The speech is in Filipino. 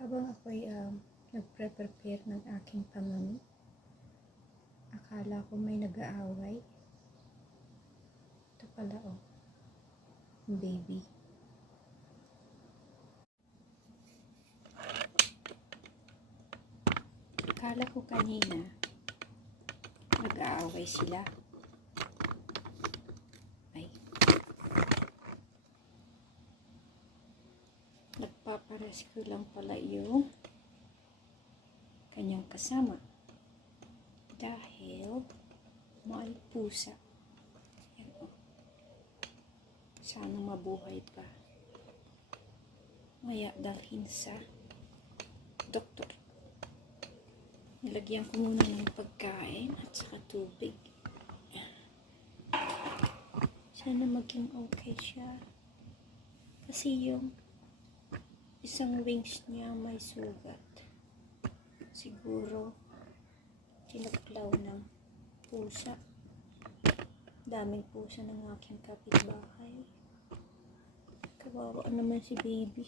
Habang ako'y nagpre-prepare ng aking pamami, akala ko may nag-aaway. Ito pala baby. Akala ko kanina nag-aaway sila. Nagpaparescue lang pala yung kanyang kasama dahil may pusa. Yan, sana mabuhay pa. Maya dalhin sa doktor. Nilagyan ko muna ng pagkain at saka tubig. Sana maging okay siya. Kasi yung isang wings niya may sugat. Siguro tinaklaw ng pusa. Daming pusa ng aking kapitbahay. Kawawa naman si baby.